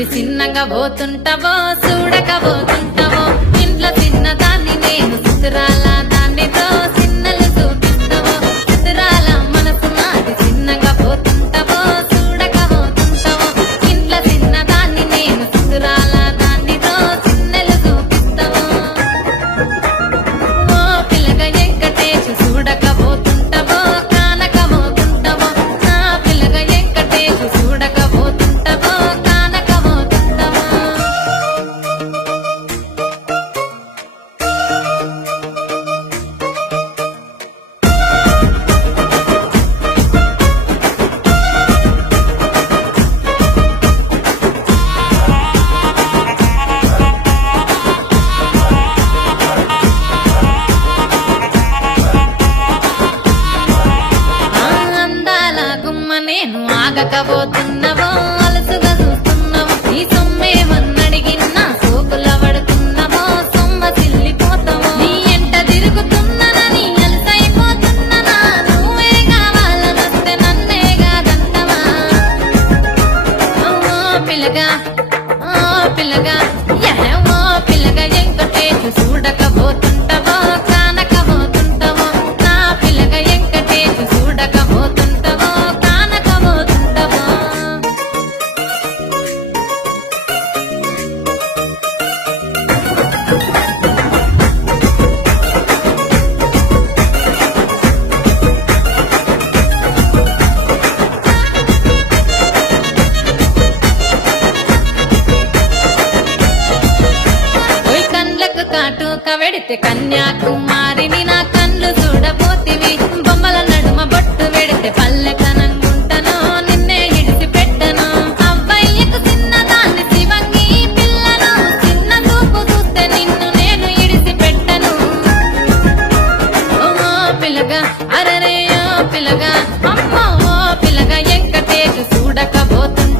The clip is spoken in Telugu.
మాది చిన్నగా పోతుంటావో చూడకపోతుంటావో ఇంట్లో చిన్నదాన్ని నేను సుతురాల దాన్నితో చిన్నలు చూపిస్తావో సుతురాల మనసు మాది చిన్నగా పోతుంటావో చూడకపోతుంటావో ఇంట్లో చిన్నదాన్ని నేను సుతురాల దాన్నితో చిన్నలు చూపిస్తావో ఓ పిల్లగా వెంకటేశు చూడకపోతుంటావో కానకపోతుంటావో నా పిల్లగా వెంకటేశు చూడకపోతుంటావో కానకపోతుంటావో అందాల గుమ్మ నేను ఆగకపోతున్నావో అలసుగా చూస్తున్నావో నీ సొమ్మేమన్నడిగిన్నా సోకుల పడుతున్నావో సొమ్మ సిల్లిపోతావో నీ ఎంట తిరుగుతున్నానని అలసైపోతున్నానా నువ్వే కావాలనొస్తే నన్నే కాదంటవా ఓ పిల్లగా ఓ పిల్లగా వెంకటేశు చూడకపోతుంటావో కానకపోతుంటావో నా పిల్లగా వెంకటేశు చూడకపోతుంటావో కానకపోతుంటావో ఓయ్ కండ్లకు కాటుక వెడితే కన్యాకుమారిని నా కళ్ళు చూడపోతివి బొమ్మల నడుమ బొట్టు వెడితే పల్లెకనంగుంటను నిన్నే ఇడిసి పెట్టను అవ్వయ్యకు చిన్నదాన్ని శివంగి పిల్లను చిన్న చూపు చూస్తే నిన్ను నేను ఇడిసి పెట్టను ఓ పిల్లగా అరరే ఓ పిల్లగా అమ్మో ఓ పిల్లగా వెంకటేశు చూడకపోతుంటే